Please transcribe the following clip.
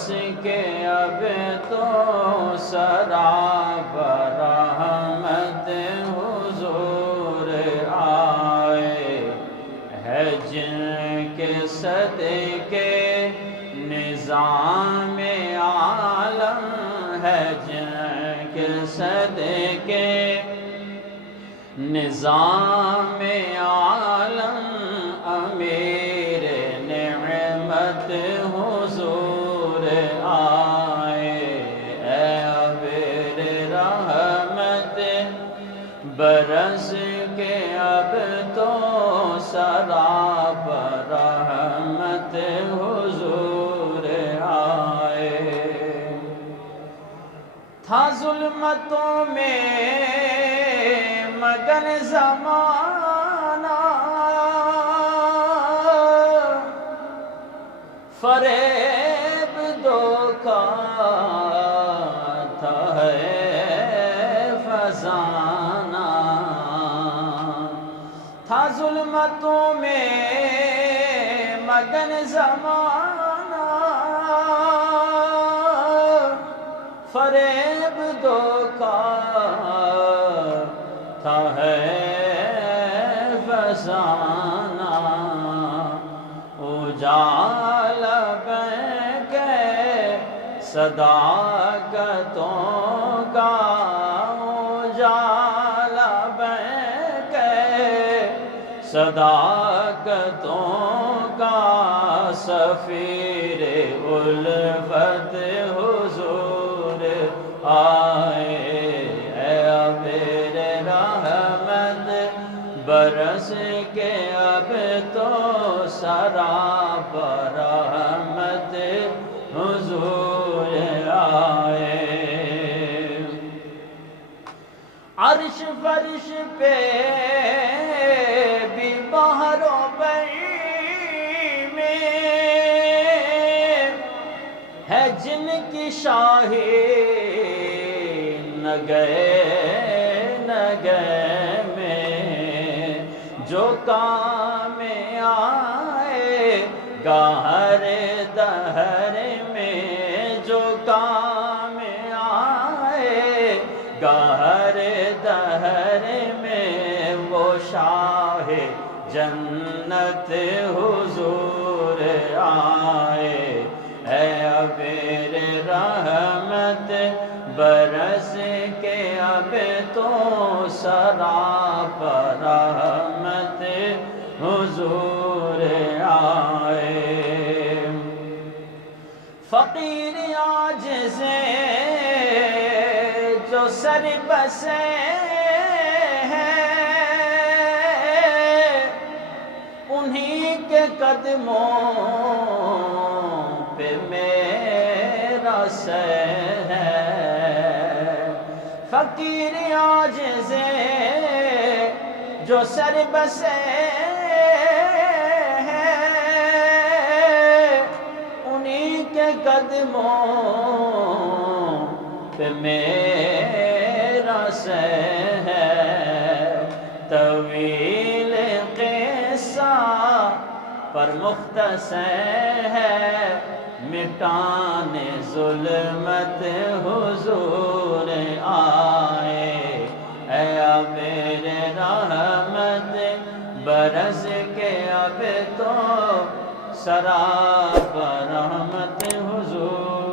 برس کے اب تو سراب رحمت حضور آئے ہے جن کے صدقے نظام عالم ہے جن کے صدقے نظام عالم امیر نعمت حضور آئے اے امیر رحمت برس کے اب تو سراب رحمت حضور آئے تھا ظلمتوں میں مگن زمانہ فریب دھوکا تھا ہے فزانہ تھا ظلمتوں میں مگن زمانہ فریب دھوکا تھا ہے فسانہ اجالا بن کے صداقتوں کا اجالا بن کے صداقتوں کا سفیر الفت حضور آئے برس کے اب تو سراب رحمت حضور آئے عرش فرش پہ بھی بحر و بحر میں ہے جن کی شاہی نہ گئے نہ گئے جو کام آئے گا ہر دہر میں جو کام آئے گا ہر دہر میں وہ شاہ جنت حضور آئے اے امیر رحمت برس کے اب تو سراب رحمت حضور آئے فقیر عاجز جو سر بسے ہیں انہی کے قدموں پہ میرا سر ہے فقیر عاجز جو سر بسے ہیں انہی کے قدموں پہ میرا سر ہے طویل قصہ پر مختصر ہے مٹانے ظلمت حضور آئے اے امیر رحمت برس کے اب تو سراب رحمت حضور